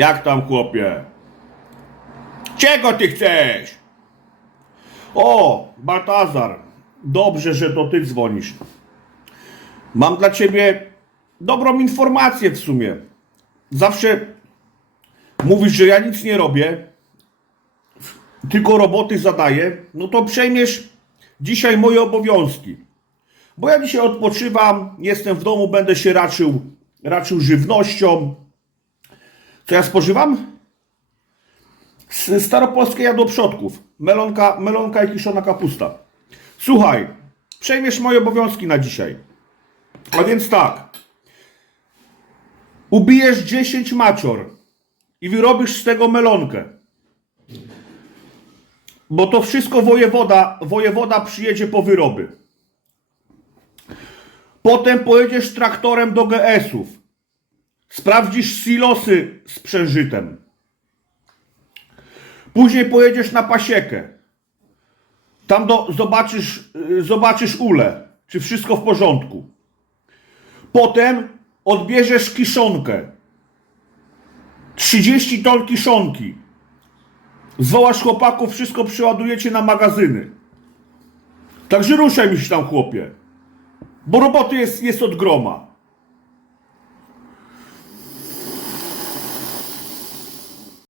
Jak tam, chłopie? Czego ty chcesz? O, Baltazar, dobrze, że to ty dzwonisz. Mam dla ciebie dobrą informację w sumie. Zawsze mówisz, że ja nic nie robię, tylko roboty zadaję, no to przejmiesz dzisiaj moje obowiązki. Bo ja dzisiaj odpoczywam, jestem w domu, będę się raczył, raczył żywnością. Co ja spożywam? Staropolskie jadłoprzodków. Melonka, melonka i kiszona kapusta. Słuchaj, przejmiesz moje obowiązki na dzisiaj. A więc tak. Ubijesz 10 macior i wyrobisz z tego melonkę. Bo to wszystko wojewoda, wojewoda przyjedzie po wyroby. Potem pojedziesz traktorem do GS-ów. Sprawdzisz silosy z przężytem. Później pojedziesz na pasiekę. Tam do, zobaczysz, y, zobaczysz ulę, czy wszystko w porządku. Potem odbierzesz kiszonkę. 30 ton kiszonki. Zwołasz chłopaków, wszystko przeładujecie na magazyny. Także ruszaj mi się tam, chłopie. Bo roboty jest, jest od groma.